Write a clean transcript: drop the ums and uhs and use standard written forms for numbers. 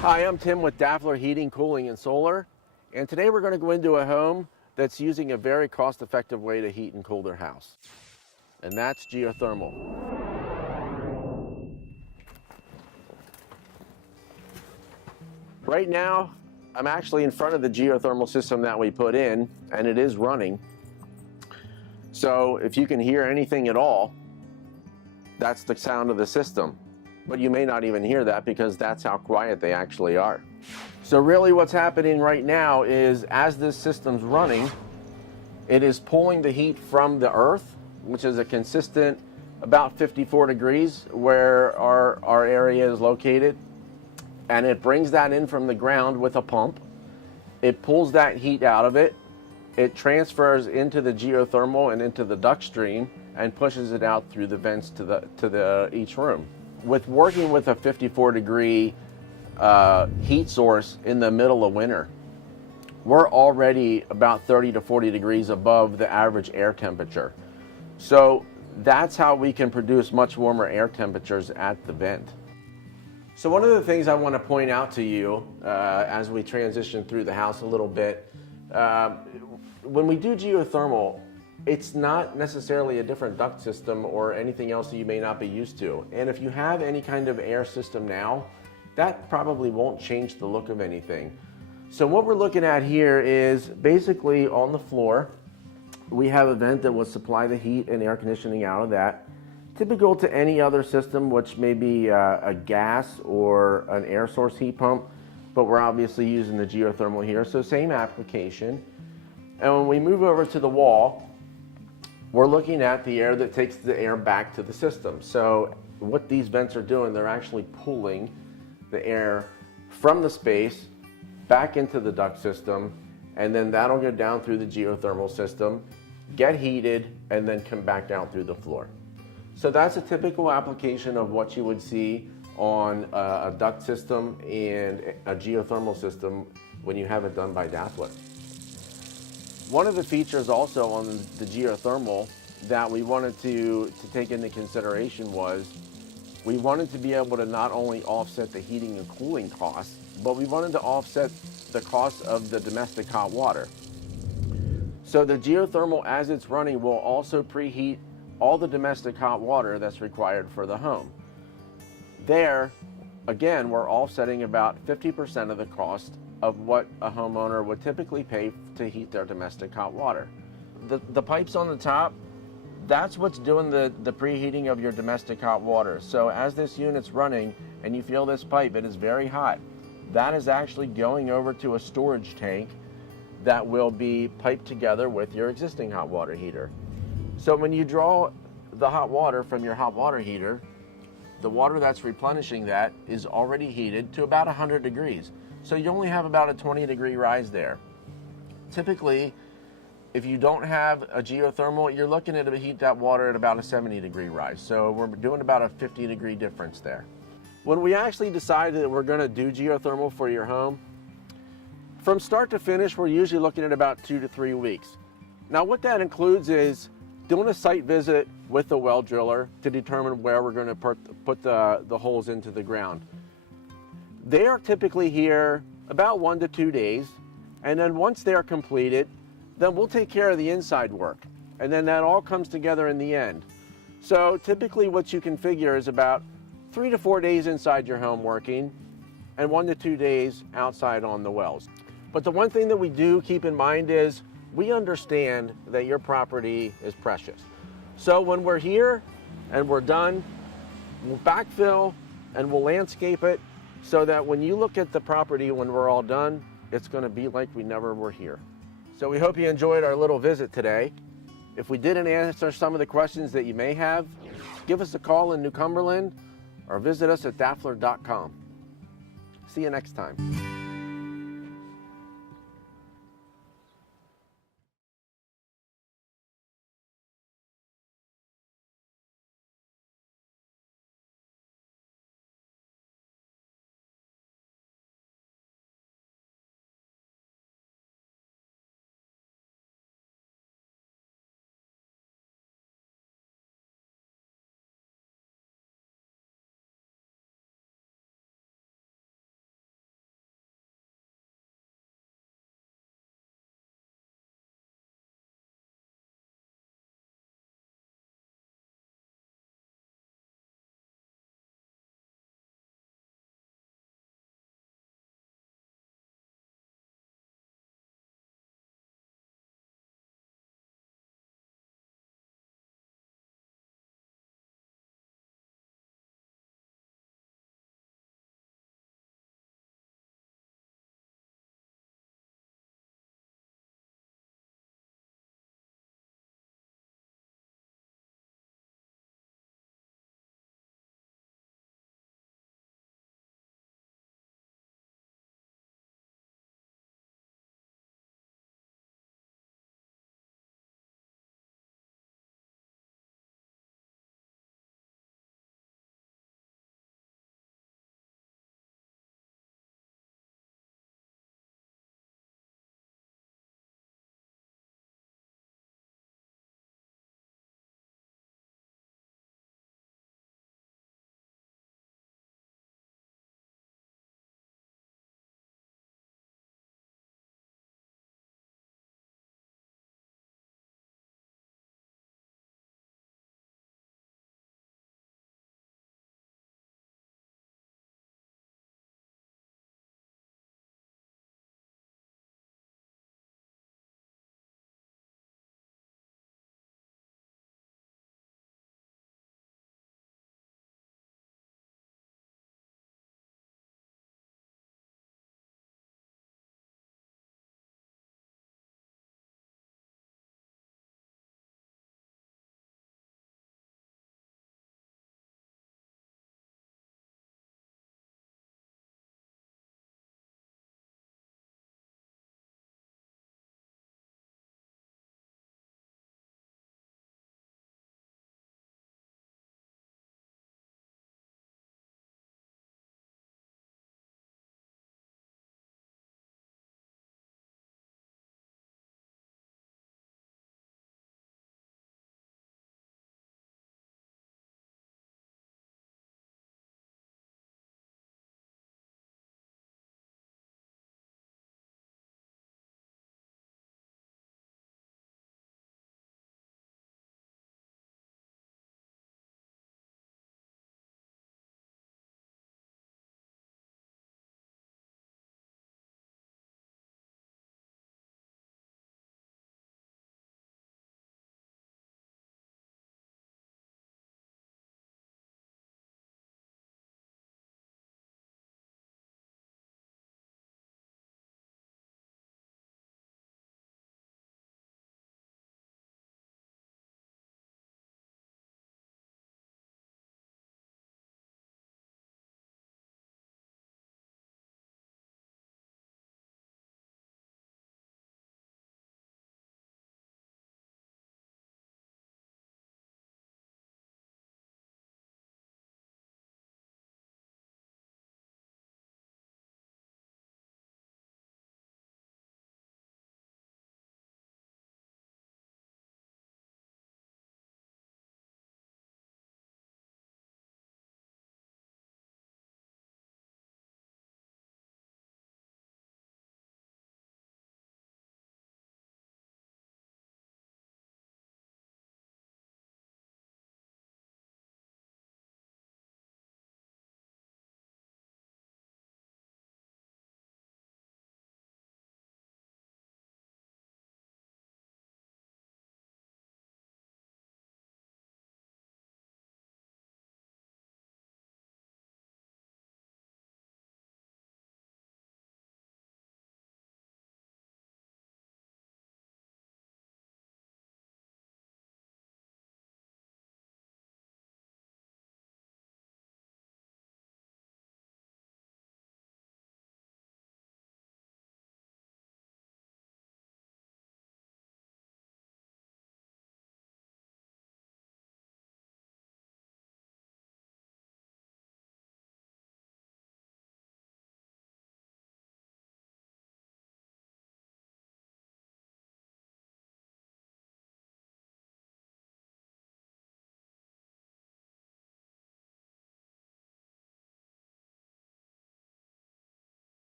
Hi, I'm Tim with DAFLURE Heating, Cooling, and Solar, and today we're going to go into a home that's using a very cost-effective way to heat and cool their house, and that's geothermal. Right now, I'm actually in front of the geothermal system that we put in, and it is running. So if you can hear anything at all, that's the sound of the system. But you may not even hear that because that's how quiet they actually are. So really what's happening right now is as this system's running, it is pulling the heat from the earth, which is a consistent about 54 degrees where our area is located. And it brings that in from the ground with a pump. It pulls that heat out of it. It transfers into the geothermal and into the duct stream and pushes it out through the vents to each room. With working with a 54-degree heat source in the middle of winter, we're already about 30 to 40 degrees above the average air temperature. So that's how we can produce much warmer air temperatures at the vent. So one of the things I want to point out to you as we transition through the house a little bit, when we do geothermal, it's not necessarily a different duct system or anything else that you may not be used to. And if you have any kind of air system now, that probably won't change the look of anything. So what we're looking at here is basically on the floor, we have a vent that will supply the heat and air conditioning out of that. Typical to any other system, which may be a gas or an air source heat pump, but we're obviously using the geothermal here, so same application. And when we move over to the wall, we're looking at the air that takes the air back to the system. So what these vents are doing, they're actually pulling the air from the space back into the duct system, and then that'll go down through the geothermal system, get heated, and then come back down through the floor. So that's a typical application of what you would see on a duct system and a geothermal system when you have it done by DAFLURE. One of the features also on the geothermal that we wanted to take into consideration was we wanted to be able to not only offset the heating and cooling costs, but we wanted to offset the cost of the domestic hot water. So the geothermal, as it's running, will also preheat all the domestic hot water that's required for the home. There, again, we're offsetting about 50% of the cost of what a homeowner would typically pay to heat their domestic hot water. The pipes on the top, that's what's doing the preheating of your domestic hot water. So as this unit's running and you feel this pipe, it is very hot. That is actually going over to a storage tank that will be piped together with your existing hot water heater. So when you draw the hot water from your hot water heater, the water that's replenishing that is already heated to about 100 degrees. So you only have about a 20-degree rise there. Typically, if you don't have a geothermal, you're looking at heat that water at about a 70-degree rise. So we're doing about a 50-degree difference there. When we actually decided that we're going to do geothermal for your home, from start to finish, we're usually looking at about 2 to 3 weeks. Now what that includes is doing a site visit with the well driller to determine where we're going to put the holes into the ground. They are typically here about 1 to 2 days, and then once they're completed, then we'll take care of the inside work, and then that all comes together in the end. So typically what you can figure is about 3 to 4 days inside your home working, and 1 to 2 days outside on the wells. But the one thing that we do keep in mind is we understand that your property is precious. So when we're here and we're done, we'll backfill and we'll landscape it so that when you look at the property when we're all done, it's going to be like we never were here. So we hope you enjoyed our little visit today. If we didn't answer some of the questions that you may have, give us a call in New Cumberland or visit us at DAFLURE.com. See you next time.